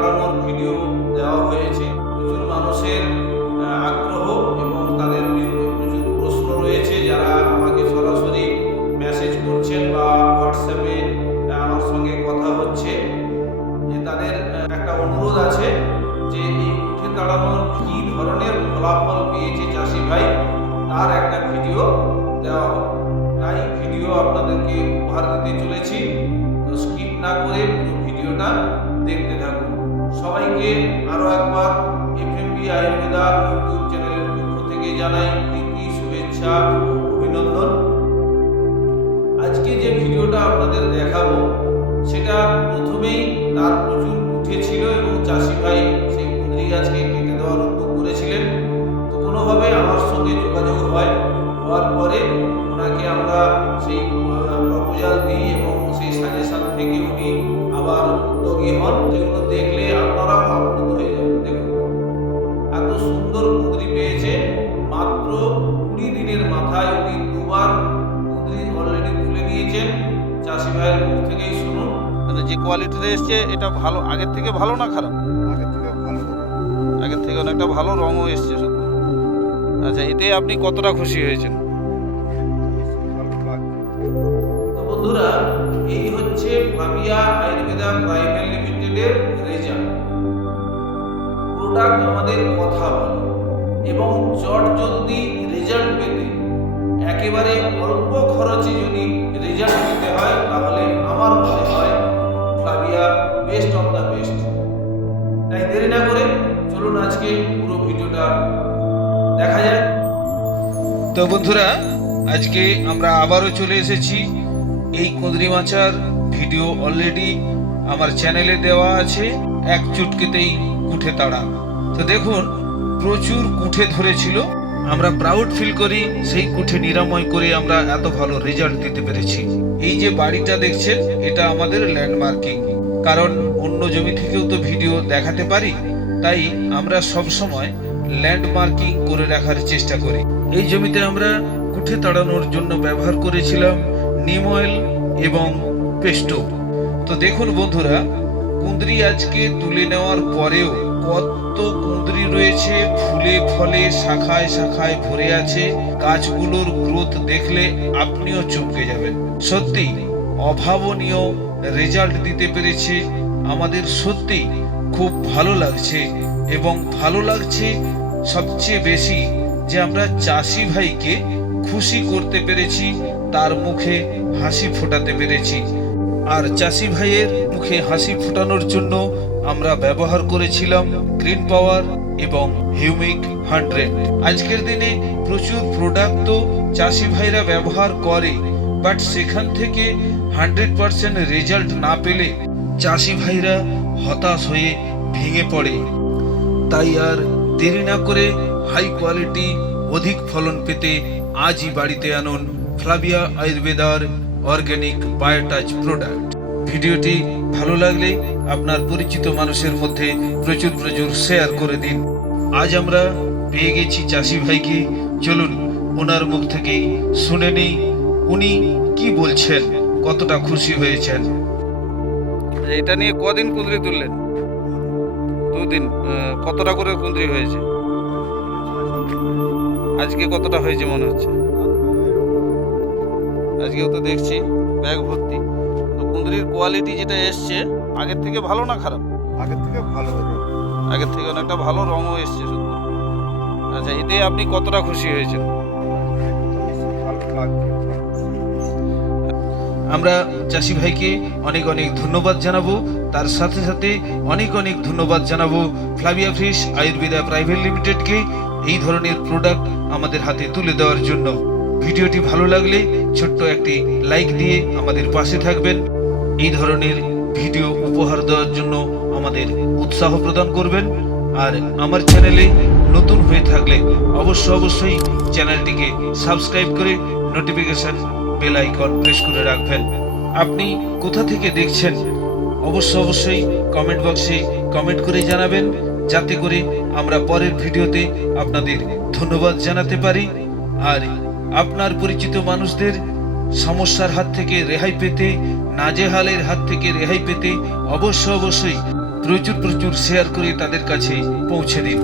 তাড়ানোর ভিডিও দেওয়া হয়েছে। প্রচুর মানুষের আগ্রহ এবং তাদের প্রচুর প্রশ্ন রয়েছে, যারা আমাকে সরাসরি মেসেজ করছেন বা হোয়াটসঅ্যাপে আমার সঙ্গে কথা হচ্ছে, যে তাদের একটা অনুরোধ আছে যে এই উঠে তাড়ানোর কী ধরনের ফলাফল পেয়েছে চাষি ভাই, তার একটা ভিডিও দেওয়া হবে। তাই ভিডিও আপনাদেরকে উপহার দিতে চলেছি, তো স্কিপ না করে পুরো ভিডিওটা দেখতে থাকুন। সবাইকে আরও একবার এফএমবি আয়ুর্বেদা ইউটিউব চ্যানেলের পক্ষ থেকে জানাই প্রীতি, শুভেচ্ছা, অভিনন্দন। আজকে যে ভিডিওটা আপনাদের দেখাবো সেটা প্রথমেই তার প্রচুর উঠেছিল এবং চাষি ভাই সেই কুঁদরি গাছকে কেটে দেওয়ার উদ্যোগ করেছিলেন। তো কোনোভাবে আমার সঙ্গে যোগাযোগ হওয়ার পরে ওনাকে আমরা সেই প্রপোজাল দিই এবং সেই সাজেশন থেকে উনি আবার উদ্যোগী হন, যেগুলো দেখলে আপনারাও আপ্লুত হয়ে যাবেন। দেখুন, এত সুন্দর কুঁদরি পেয়েছে, মাত্র 20 দিনের মাথায় উনি দুবার কুঁদরি অলরেডি তুলে নিয়েছেন। চাষি ভাইয়ের মুখ থেকেই শুনুন। মানে যে কোয়ালিটিতে এসছে এটা ভালো, আগের থেকে ভালো না খারাপ? আগের থেকে ভালো, আগের থেকে অনেকটা ভালো রঙও এসছে সত্যি। আচ্ছা, এতে আপনি কতটা খুশি হয়েছেন? ভালো লাগছে। তো বন্ধুরা, এই হচ্ছে ফ্লাভিয়া আয়ুর্বেদা প্রাইভেট লিমিটেডের রেজাল্ট। প্রোডাক্ট আমাদের কথা বলে এবং চটজলদি রেজাল্ট পেতে, একেবারে অল্প খরচে যদি রেজাল্ট পেতে হয়, তাহলে আমার মনে হয় Flavia best of the best. তাই দেরি না করে চলুন আজকে পুরো ভিডিওটা দেখা যায়। তো বন্ধুরা, আজকে আমরা আবারও চলে এসেছি। এই কুঁদরি মাচার ভিডিও অলরেডি আমার চ্যানেলে দেওয়া আছে, এক চুটকিতেই কুঠে তাড়া। তো দেখুন, প্রচুর কুঠে ধরেছিল। আমরা প্রাউড ফিল করি সেই কুঠে নিরাময় করে আমরা এত ভালো রেজাল্ট দিতে পেরেছি। এই যে বাড়িটা দেখছেন, এটা আমাদের ল্যান্ডমার্কিং, কারণ অন্য জমি থেকেও তো ভিডিও দেখাতে পারি, তাই আমরা সব সময় ল্যান্ডমার্কিং করে রাখার চেষ্টা করি। এই জমিতে আমরা কুঠে তাড়ানোর জন্য ব্যবহার করেছিলাম নিম অয়েল এবং পেস্টো। তো দেখুন বন্ধুরা, কুঁদরি আজকে তুলে নেওয়ার পরেও কত কুঁদরি রয়েছে, ফুলে ফলে শাখায় শাখায় ভরে আছে। গাছগুলোর গ্রোথ দেখলে আপনিও চমকে যাবেন। সত্যি অভাবনীয় রেজাল্ট দিতে পেরেছে। আমাদের সত্যি খুব ভালো লাগছে, এবং ভালো লাগছে সবচেয়ে বেশি যে আমরা চাষি ভাইকে খুশি করতে পেরেছি, তার মুখে হাসি ফোটাতে পেরেছি। আর চাষি ভাইয়ের মুখে হাসি ফোটানোর জন্য আমরা ব্যবহার করেছিলাম গ্রিন পাওয়ার এবং হিউমিক 100। আজকের দিনে প্রচুর প্রোডাক্ট তো চাষি ভাইরা ব্যবহার করে, বাট সেখান থেকে 100% রেজাল্ট না পেলে চাষি ভাইরা হতাশ হয়ে ভেঙে পড়ে। তাই আর দেরি না করে হাই কোয়ালিটি, অধিক ফলন পেতে আজই বাড়িতে আনুন ফ্লাভিয়া আয়ুর্বেদার অর্গানিক বায়োটাচ প্রোডাক্ট। ভিডিওটি ভালো লাগলে আপনার পরিচিত মানুষের মধ্যে প্রচুর প্রচুর শেয়ার করে দিন। আজ আমরা পেয়ে গেছি চাষি ভাইকে, চলুন ওনার মুখ থেকেই শুনে নেই উনি কি বলছেন, কতটা খুশি হয়েছেন। এটা নিয়ে কদিন কুঁদরি তুললেন? 2 দিন। কতটা করে কুঁদরি হয়েছে? আজকে কতটা হয়েছে মনে হচ্ছে? আজকেও তো দেখছি ব্যাগ ভর্তি। তো কুঁদরির কোয়ালিটি যেটা এসছে আগের থেকে ভালো না খারাপ? আগের থেকে ভালো হয়েছে। আগের থেকে অনেকটা ভালো রঙও এসছে সত্যি। আচ্ছা, এতে আপনি কতটা খুশি হয়েছেন? ভালো লাগছে। আমরা চাষি ভাইকে অনেক অনেক ধন্যবাদ জানাবো, তার সাথে সাথে অনেক অনেক ধন্যবাদ জানাবো ফ্লাভিয়া ফিশ আয়ুর্বেদা প্রাইভেট লিমিটেডকে এই ধরনের প্রোডাক্ট আমাদের হাতে তুলে দেওয়ার জন্য। ভিডিওটি ভালো লাগলে ছোট্ট একটি লাইক দিয়ে আমাদের পাশে থাকবেন। এই ধরনের ভিডিও উপহার দেওয়ার জন্য আমাদের উৎসাহ প্রদান করবেন। আর আমার চ্যানেলে নতুন হয়ে থাকলে অবশ্যই চ্যানেলটিকে সাবস্ক্রাইব করে নোটিফিকেশন বেল আইকন প্রেস করে রাখবেন। আপনি কোথা থেকে দেখছেন অবশ্যই কমেন্ট বক্সে কমেন্ট করে জানাবেন, যাতে করে আমরা পরের ভিডিওতে আপনাদের ধন্যবাদ জানাতে পারি। আর আপনার পরিচিত মানুষদের সমস্যার হাত থেকে রেহাই পেতে, নাজেহালের হাত থেকে রেহাই পেতে অবশ্যই প্রচুর প্রচুর শেয়ার করে তাদের কাছে পৌঁছে দিন।